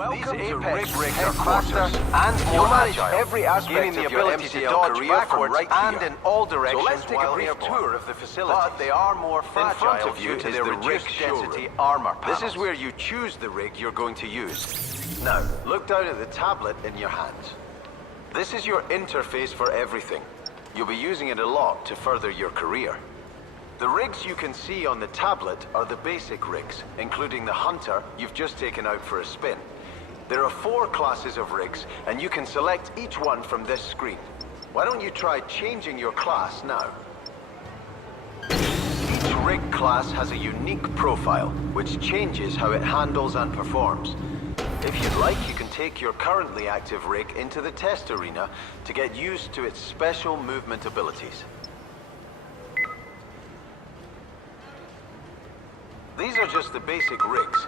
Welcome to RIGS headquarters and more agile, every aspect of your ability to dodge backwards and in all directions. So let's take a brief tour of the facility. But they are more fragile due to their reduced density armor panels. This is where you choose the rig you're going to use. Now, look down at the tablet in your hands. This is your interface for everything. You'll be using it a lot to further your career. The rigs you can see on the tablet are the basic rigs, including the Hunter you've just taken out for a spin. There are 4 classes of rigs, and you can select each one from this screen. Why don't you try changing your class now? Each rig class has a unique profile, which changes how it handles and performs. If you'd like, you can take your currently active rig into the test arena to get used to its special movement abilities. These are just the basic rigs.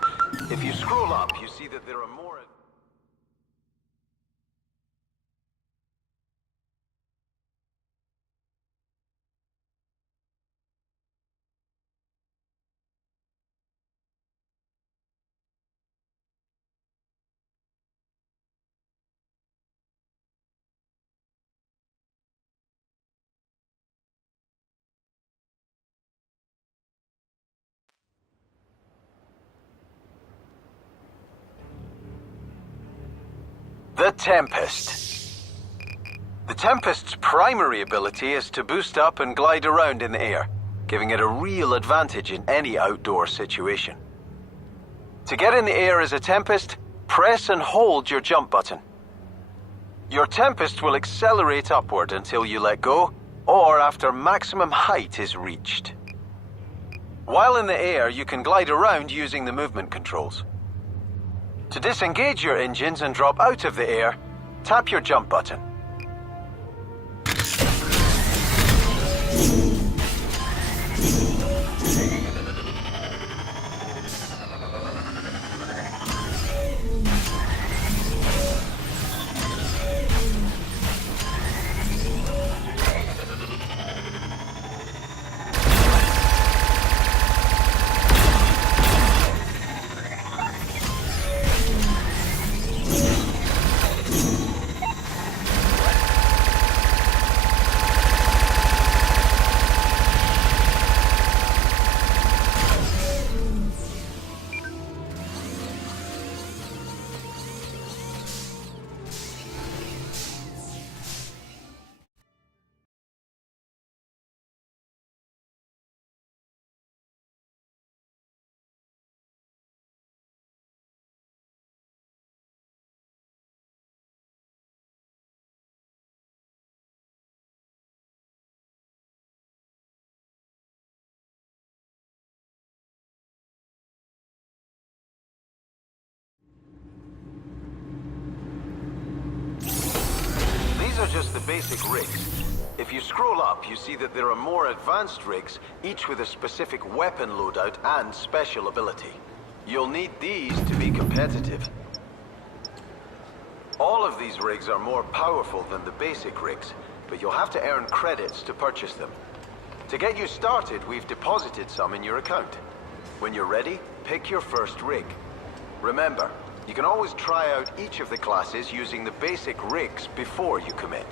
If you scroll up, you see that there are more... The Tempest. The Tempest's primary ability is to boost up and glide around in the air, giving it a real advantage in any outdoor situation. To get in the air as a Tempest, press and hold your jump button. Your Tempest will accelerate upward until you let go, or after maximum height is reached. While in the air, you can glide around using the movement controls. To disengage your engines and drop out of the air, tap your jump button. These are just the basic rigs. If you scroll up, you see that there are more advanced rigs, each with a specific weapon loadout and special ability. You'll need these to be competitive. All of these rigs are more powerful than the basic rigs, but you'll have to earn credits to purchase them. To get you started, we've deposited some in your account. When you're ready, pick your first rig. Remember, you can always try out each of the classes using the basic rigs before you commit.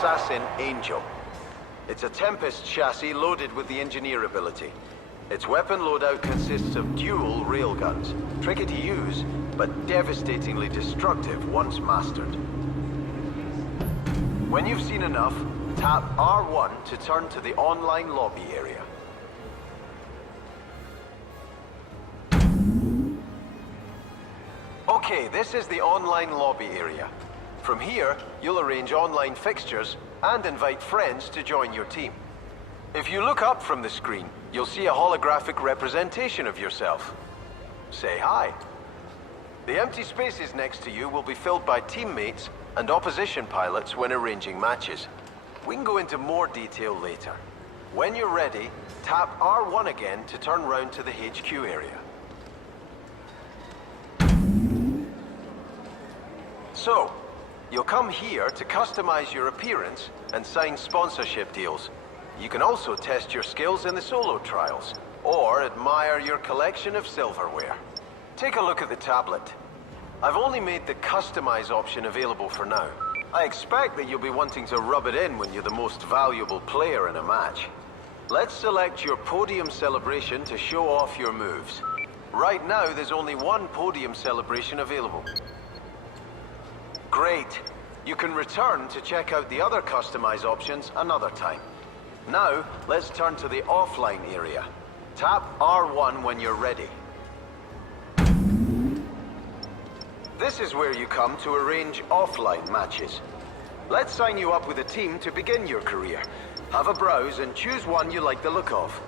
Assassin Angel. It's a Tempest chassis loaded with the engineer ability. Its weapon loadout consists of dual railguns, tricky to use, but devastatingly destructive once mastered. When you've seen enough, tap R1 to turn to the online lobby area. Okay, this is the online lobby area. From here, you'll arrange online fixtures and invite friends to join your team. If you look up from the screen, you'll see a holographic representation of yourself. Say hi. The empty spaces next to you will be filled by teammates and opposition pilots when arranging matches. We can go into more detail later. When you're ready, tap R1 again to turn round to the HQ area. So, you'll come here to customize your appearance and sign sponsorship deals. You can also test your skills in the solo trials, or admire your collection of silverware. Take a look at the tablet. I've only made the customize option available for now. I expect that you'll be wanting to rub it in when you're the most valuable player in a match. Let's select your podium celebration to show off your moves. Right now, there's only one podium celebration available. Great. You can return to check out the other customize options another time. Now, let's turn to the offline area. Tap R1 when you're ready. This is where you come to arrange offline matches. Let's sign you up with a team to begin your career. Have a browse and choose one you like the look of.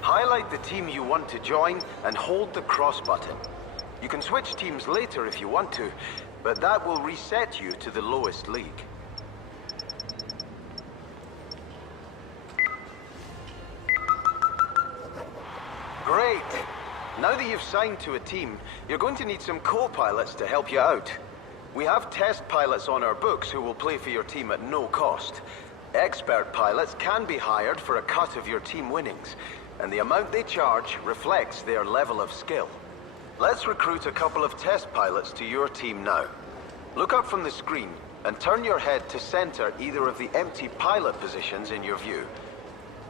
Highlight the team you want to join and hold the cross button. You can switch teams later if you want to, but that will reset you to the lowest league. Great! Now that you've signed to a team, you're going to need some co-pilots to help you out. We have test pilots on our books who will play for your team at no cost. Expert pilots can be hired for a cut of your team winnings, and the amount they charge reflects their level of skill. Let's recruit a couple of test pilots to your team now. Look up from the screen and turn your head to center either of the empty pilot positions in your view.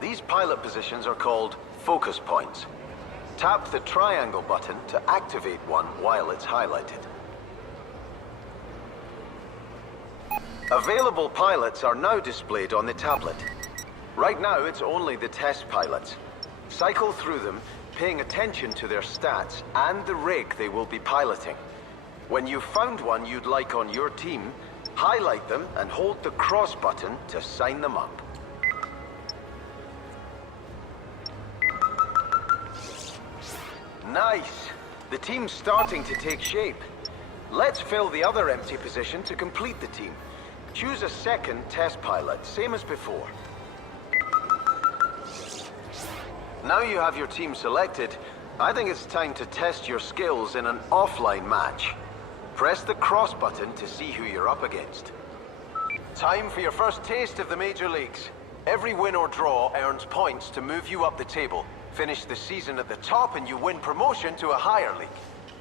These pilot positions are called focus points. Tap the triangle button to activate one while it's highlighted. Available pilots are now displayed on the tablet. Right now, it's only the test pilots. Cycle through them, paying attention to their stats and the rig they will be piloting. When you've found one you'd like on your team, highlight them and hold the cross button to sign them up. Nice! The team's starting to take shape. Let's fill the other empty position to complete the team. Choose a second test pilot, same as before. Now you have your team selected, I think it's time to test your skills in an offline match. Press the cross button to see who you're up against. Time for your first taste of the major leagues. Every win or draw earns points to move you up the table. Finish the season at the top and you win promotion to a higher league.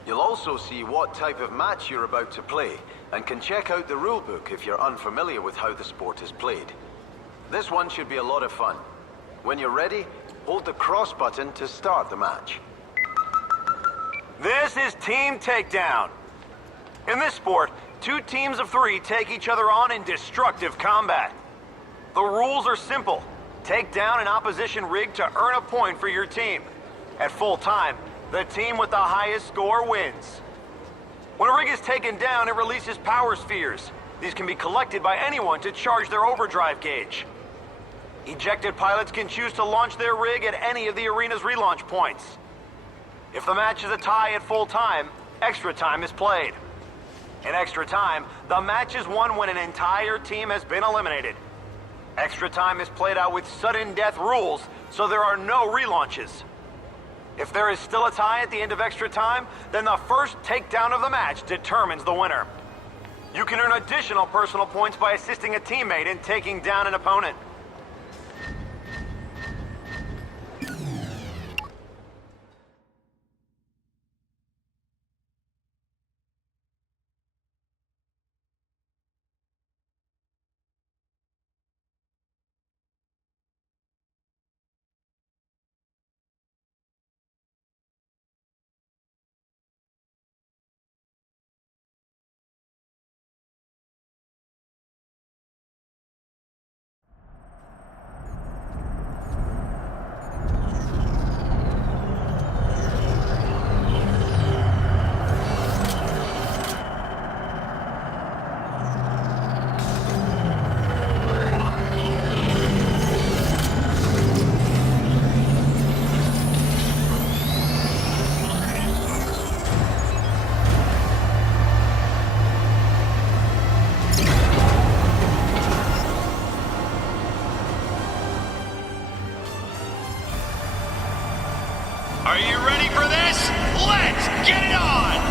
You'll also see what type of match you're about to play, and can check out the rulebook if you're unfamiliar with how the sport is played. This one should be a lot of fun. When you're ready, hold the cross button to start the match. This is Team Takedown. In this sport, 2 teams of 3 take each other on in destructive combat. The rules are simple. Take down an opposition rig to earn a point for your team. At full time, the team with the highest score wins. When a rig is taken down, it releases power spheres. These can be collected by anyone to charge their overdrive gauge. Ejected pilots can choose to launch their rig at any of the arena's relaunch points. If the match is a tie at full time, extra time is played. In extra time, the match is won when an entire team has been eliminated. Extra time is played out with sudden death rules, so there are no relaunches. If there is still a tie at the end of extra time, then the first takedown of the match determines the winner. You can earn additional personal points by assisting a teammate in taking down an opponent. Are you ready for this? Let's get it on!